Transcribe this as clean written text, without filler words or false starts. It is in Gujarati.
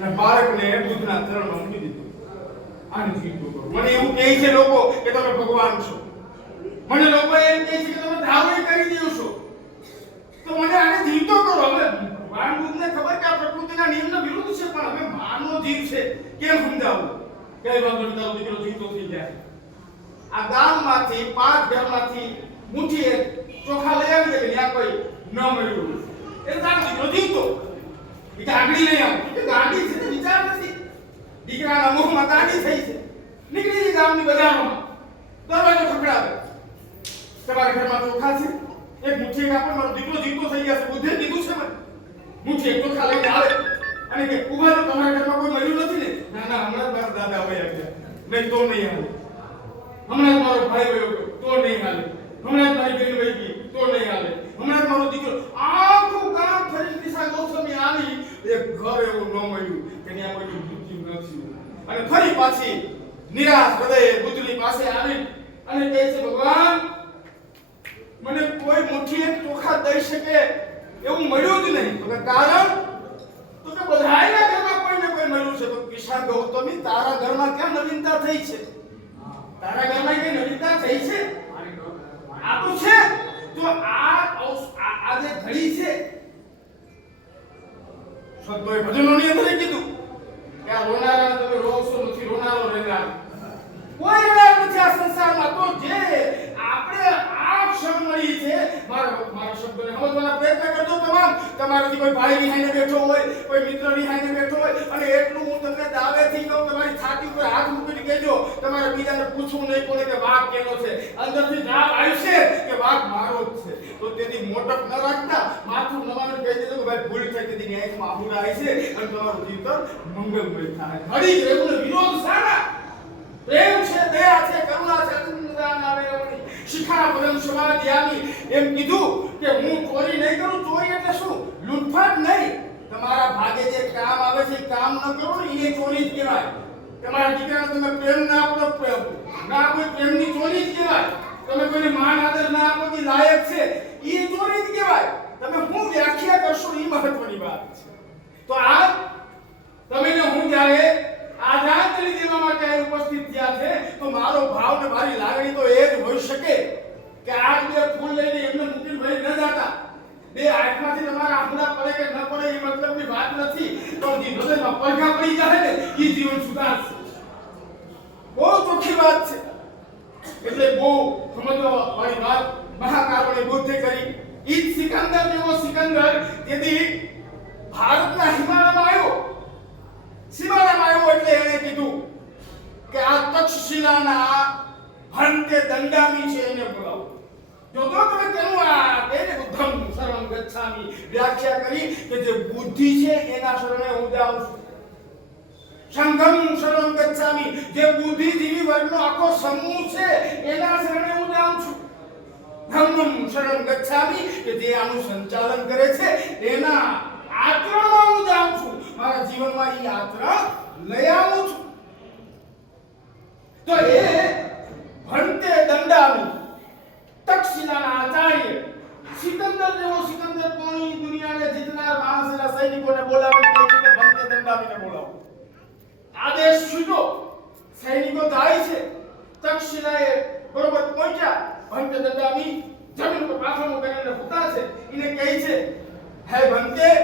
અને બાળકને બુદ્ધના ચરણમાં મૂકી દીધું. આને જીતો કરો. મને એવું કહે છે લોકો કે તમે ભગવાન છો. મને લોકો એમ કહે છે કે તમે ધાવણી કરી દો છો. તો મને આને જીતો કરો. હવે ભગવાન બુદ્ધને ખબર કે આ પ્રકૃતિના નિયમના વિરુદ્ધ છે, પણ હવે માનવ જીવ છે, કેમ સમજાવું? કઈ વાંધો નહીં, તારો દીકરો જીતો થઈ જાય. આ ગામમાંથી 5 ઘરમાંથી મુઠ્ઠી ચોખા લઈ આવી દે, ત્યાં કોઈ ન મળ્યું એટલે તારો દીકરો જીતો. એ ગાડી લઈ આવ. એ ગાડી છે તે વિચાર નથી. દીકરાના મુખમાં ગાડી થઈ છે. નીકળી ગઈ ગામની બજારમાં. દરવાજો ખખડાવે. તમારા ઘરમાં ચોખા છે? એક મુઠ્ઠી કાપો, મારો દીકરો જીતો થઈ જશે. બુદ્ધે કીધું છે મને. મુઠ્ઠી એક ચોખા લઈને આવે અને કે ઉભા તો તમારા ઘરમાં કોઈ મળ્યું નથી ને? ના ના, હમણાં મારા દાદા વયા ગયા. નહીં તો નહીં આવે. હમણાં મારો ભાઈ વયો ગયો તો નહીં હાલે. હમણાં મારી બેન વહી ગઈ તો નહીં હાલે. હમણાં મારો દીકરો આખું ગામ ફરી દિશા ગૌતમી આવી, એક ઘર એવું ન મળ્યું કે ત્યાં કોઈ મૃત્યુ નથી. અને ફરી પાછી નિરાશ હૃદય બુદ્ધની પાસે આવી અને કહે છે, ભગવાન મને કોઈ મુઠ્ઠી એક ચોખા દઈ શકે એવું મળ્યું જ નહીં. તો કારણ તો કે બધાયના ઘરમાં કોઈને કોઈ મળ્યું છે. તો કિશા ગૌતમી, તારા ઘરમાં કેમ નવીનતા થઈ છે? તારા ઘરમાં કઈ નવીનતા થઈ છે? આ તો છે. તો આ જે ઘડી છે, સંતોએ ભજનોની અંદર કીધું કે આ રોનારા તમે રોશો નથી, રોનારો રહેનાર કોઈ રહેનાર નથી આ સંસારમાં. તો જે આપણે આ ક્ષણ મળી છે, મારા શબ્દોને સમજવાના પ્રયત્ન કરજો. તમારાથી કોઈ ભાઈ નિહાઈને બેઠો હોય, કોઈ મિત્ર નિહાઈને બેઠો હોય અને એટલું હું તમને દાવેથી કહું, તમારી છાતી ઉપર હાથ મૂકીને કહેજો, તમારે બીજાને પૂછવું નહીં પડે કે વાઘ કેનો છે. અંદરથી જવાબ આવશે કે વાઘ મારો જ છે. તો તેથી મોટપ ન રાખતા, માથું નવાનું કહી દેજો કે ભાઈ ભૂલ થઈ ગઈ, તેની આંખમાં આહુડા આવી છે અને તમારું જીવન મંગલમય થાય. ઘડી રહેવું વિરોધ સારા પ્રેમ છે, દયા છે, કરુણા છે, અનુદાન આવે એવડી શિખા પરમ સમાધિયામી એમ કીધું કે હું ચોરી નહીં કરું. ચોરી એટલે શું? લૂંટફાટ નહીં. તમારા ભાગે જે કામ આવે છે એ કામ ન કરો ને, એ ચોરી જ કહેવાય. તમારા દીકરાને તમે પ્રેમ ના આપો, પ્રેમ ના આપો, પ્રેમની ચોરી જ કહેવાય. તમે કોઈને માન આદર ના આપો કે લાયક છે, એ ચોરી જ કહેવાય. તમે હું વ્યાખ્યા કરશો એ મહત્વની વાત છે. તો આ તમે ને હું જ્યારે આદરાંજલિ દેવા માટે ઉપસ્થિત થયા છે, તો મારો ભાવ ને મારી લાગણી તો એ જ હોઈ શકે કે આ બે ફૂલ લઈને એમને મૂકીને ભાઈ ન જાતા. બે આંખમાંથી તમારા આંખડા પડે કે ન પડે એ મતલબની વાત નથી. તો જે હૃદયમાં પડઘા પડી જાય ને, એ જીવન સુધારશે. બહુ ચોખ્ખી વાત છે. એટલે બહુ સમજવા વાળી વાત મહાકારુણ્ય બુદ્ધે કરી. ઈ સિકંદર જેવો સિકંદર તેથી ભારતના હિમાલયમાં આવ્યો. સીમાડામાં આવ્યો એટલે એણે કીધું કે આ તક્ષશિલાના હંતે દંડામી છે, એને બોલાવો. જો તો તમે કેનું આ એને બુદ્ધમ શરણં ગચ્છામિ વ્યાખ્યા કરી કે જે બુદ્ધિ છે એના શરણે હું જાઉં છું. સંઘમ શરણં ગચ્છામિ, જે બુદ્ધિજીવી વર્ગનો આખો સમૂહ છે એના શરણે હું જાઉં છું. ધમ્મં શરણં ગચ્છામિ, કે જે આનું સંચાલન કરે છે એના આચરણમાં હું જાઉં છું. મારા જીવનમાં એ આચરણ લઈ આવું છું. તો એ ભંતે દંડામી તક્ષશિલાના આચાર્ય સિકંદર જેવો સિકંદર કોની દુનિયાને જીતનાર માણસના સૈનિકોને બોલાવી કહે છે કે ભંતે દંડામીને બોલાવો. આદેશ છૂટ્યો, સૈનિકો જાય છે. તક્ષશિલાએ બરોબર પહોંચ્યા. ભંતે દંડામી જમીન પર પાછળનું કરીને સૂતા છે. એને કહે છે, હે ભંતે